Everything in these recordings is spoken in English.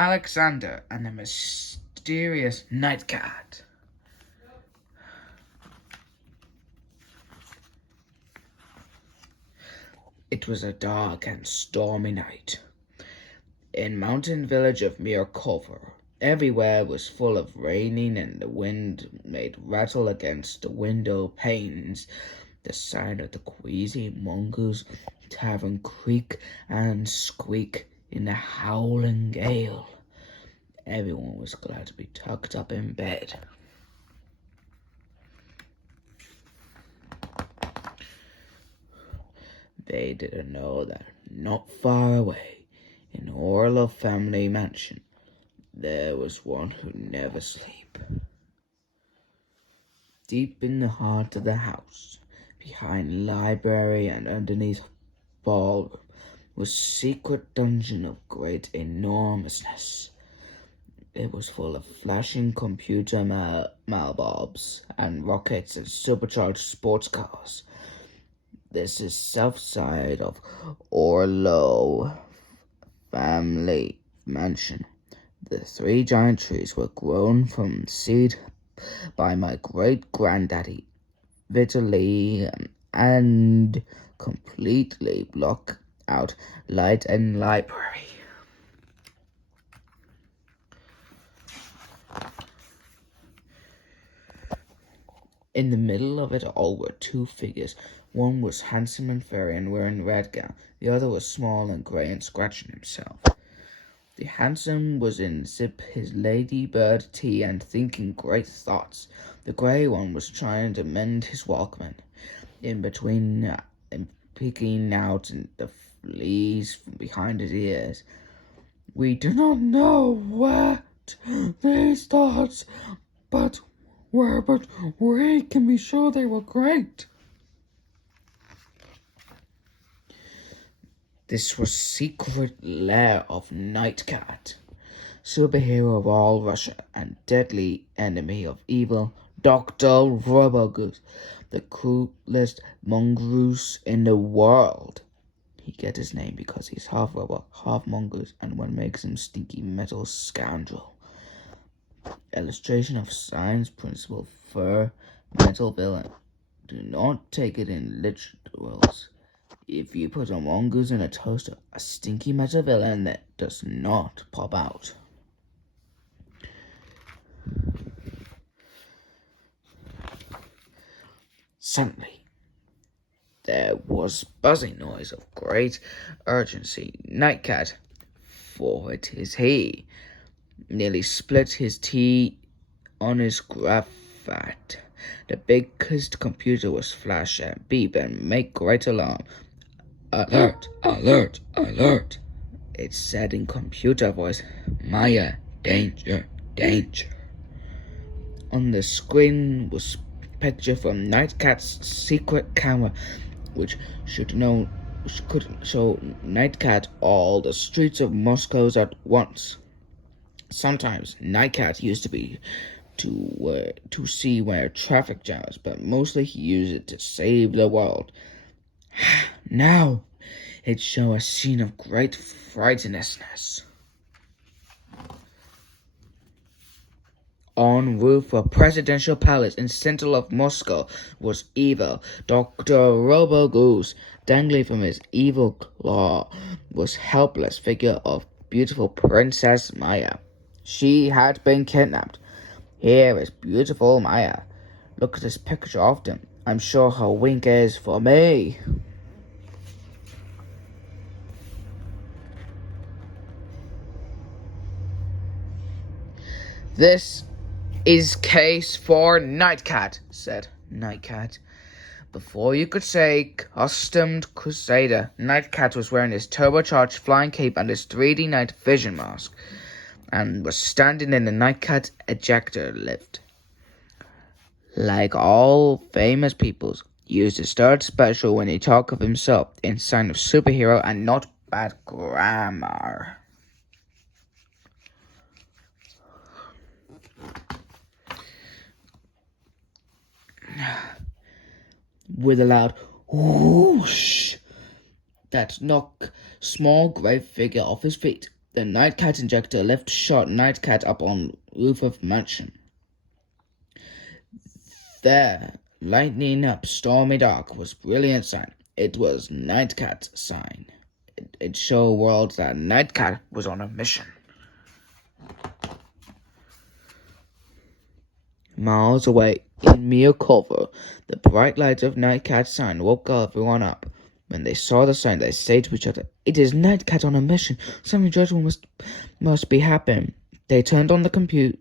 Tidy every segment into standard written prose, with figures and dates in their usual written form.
Aleksander and the mysterious Knightkat. It was a dark and stormy night. In mountain village of Mirkover, everywhere was full of raining and the wind made rattle against the window panes. The sound of the queasy mongoose tavern creak and squeak in the howling gale. Everyone was glad to be tucked up in bed. They didn't know that not far away, in Orlo family mansion, there was one who never sleep. Deep in the heart of the house, behind library and underneath ballroom, was secret dungeon of great enormousness. It was full of flashing computer malbobs and rockets and supercharged sports cars. This is south side of Orlo family mansion. The 3 giant trees were grown from seed by my great-granddaddy, Vitaly, and completely block out light and library. In the middle of it all were 2 figures. One was handsome and furry and wearing a red gown. The other was small and grey and scratching himself. The handsome was in sip his ladybird tea and thinking great thoughts. The grey one was trying to mend his Walkman, in between picking out the fleas from behind his ears. We do not know what these thoughts but we can be sure they were great. This was secret lair of Knightkat, superhero of all Russia and deadly enemy of evil, Dr. Robogoose, the coolest mongoose in the world. He get his name because he's half robot, half mongoose, and one makes him stinky metal scoundrel. Illustration of science principle for metal villain. Do not take it in literals. If you put a mongoose in a toaster, a stinky metal villain that does not pop out. Suddenly, there was buzzing noise of great urgency. Knightkat, for it is he, nearly split his teeth on his cravat. The biggest computer was flash and beep and make great alarm. Alert, alert, alert, it said in computer voice. Maiya, danger, danger. On the screen was picture from Knightcat's secret camera, which could show Knightkat all the streets of Moscow at once. Sometimes Knightkat used to be to see where traffic jams, but mostly he used it to save the world. Now it shows a scene of great frighteningness. On roof of presidential palace in center of Moscow was evil Dr. Robogoose. Dangling from his evil claw was helpless figure of beautiful Princess Maiya. She had been kidnapped. Here is beautiful Maiya. Look at this picture of them. I'm sure her wink is for me. This is case for Knightkat, said Knightkat. Before you could say costumed crusader, Knightkat was wearing his turbocharged flying cape and his 3D night vision mask, and was standing in the Knightkat ejector lift. Like all famous peoples, he used his third special when he talked of himself in sign of superhero and not bad grammar. With a loud whoosh that knocked small grey figure off his feet. The Knightkat injector lifts shot Knightkat up on roof of mansion. There, lightening up stormy dark, was brilliant sign. It was Knightcat's sign. It showed world that Knightkat was on a mission. Miles away, in mere cover, the bright light of Knightcat's sign woke everyone up. When they saw the sign, they said to each other, "It is Knightkat on a mission. Something dreadful must be happening." They turned on the computer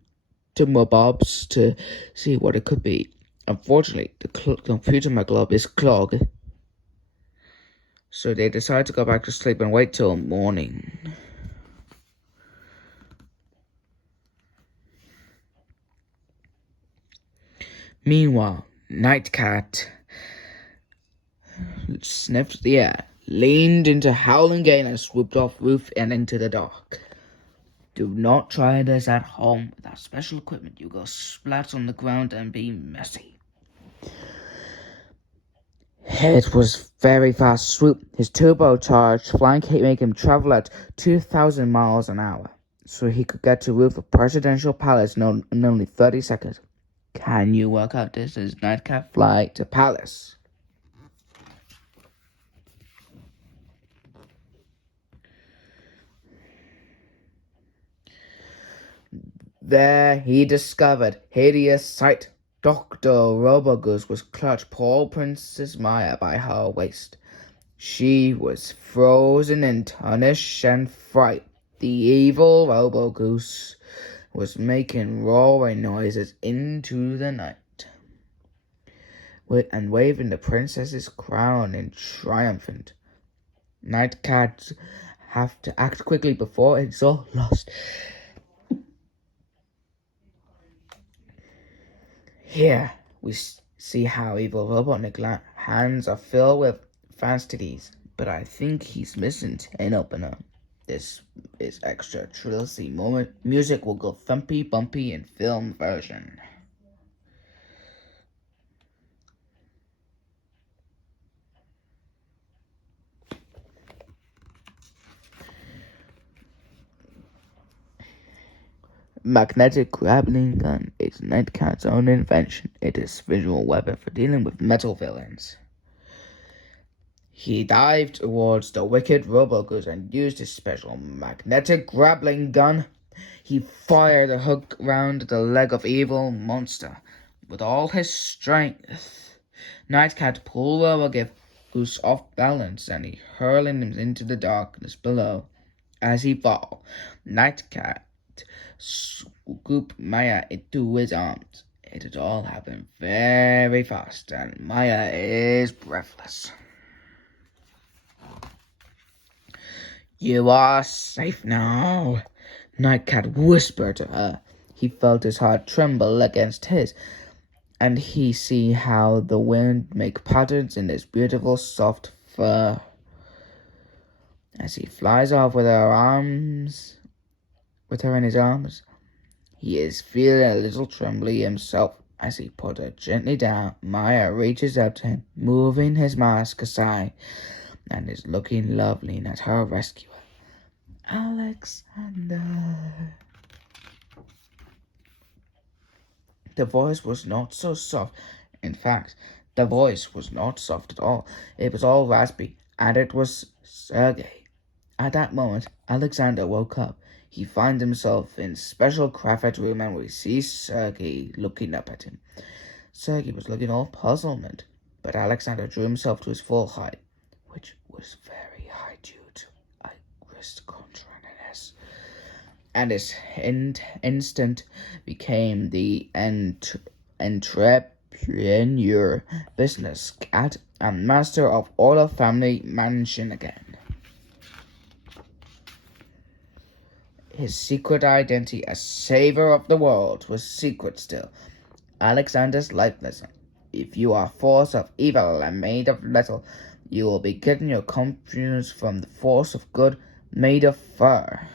mobs to see what it could be. Unfortunately, the computer mob is clogged, so they decided to go back to sleep and wait till morning. Meanwhile, Knightkat sniffed the air, leaned into howling gale, and swooped off roof and into the dark. Do not try this at home. Without special equipment, you go splat on the ground and be messy. It was very fast swoop. His turbocharged flying cape made him travel at 2,000 miles an hour, so he could get to roof of presidential palace in only 30 seconds. Can you work out this as Knightkat fly to palace? There he discovered hideous sight. Dr. Robogoose was clutched poor Princess Maiya by her waist. She was frozen in tarnish and fright. The evil Robogoose was making roaring noises into the night and waving the princess's crown in triumphant. Knightkat have to act quickly before it's all lost. Here we see how evil Robotnik hands are filled with fantasies, but I think he's missing an opener. This is extra trilsy moment. Music will go thumpy bumpy in film version. Magnetic grappling gun is Knightcat's own invention. It is a visual weapon for dealing with metal villains. He dived towards the wicked Robogoose and used his special magnetic grappling gun. He fired a hook round the leg of evil monster with all his strength. Knightkat pulled Robogoose off balance and he hurled him into the darkness below. As he fell, Knightkat scooped Maiya into his arms. It had all happened very fast, and Maiya is breathless. "You are safe now," Knightkat whispered to her. He felt his heart tremble against his, and he see how the wind make patterns in his beautiful soft fur. As he flies off with her in his arms, he is feeling a little trembly himself. As he put her gently down, Maiya reaches up to him, moving his mask aside, and is looking lovely at her rescuer, Aleksander. The voice was not so soft. In fact, the voice was not soft at all. It was all raspy, and it was Sergei. At that moment, Aleksander woke up. He finds himself in special craft room, and we see Sergei looking up at him. Sergei was looking all puzzlement, but Aleksander drew himself to his full height, which was very high due to wrist contractedness, and his instant became the entrepreneur, business cat, and master of all of family mansion again. His secret identity as savior of the world was secret still. Aleksander's life lesson: if you are force of evil and made of metal, you will be getting your confidence from the force of good made of fur.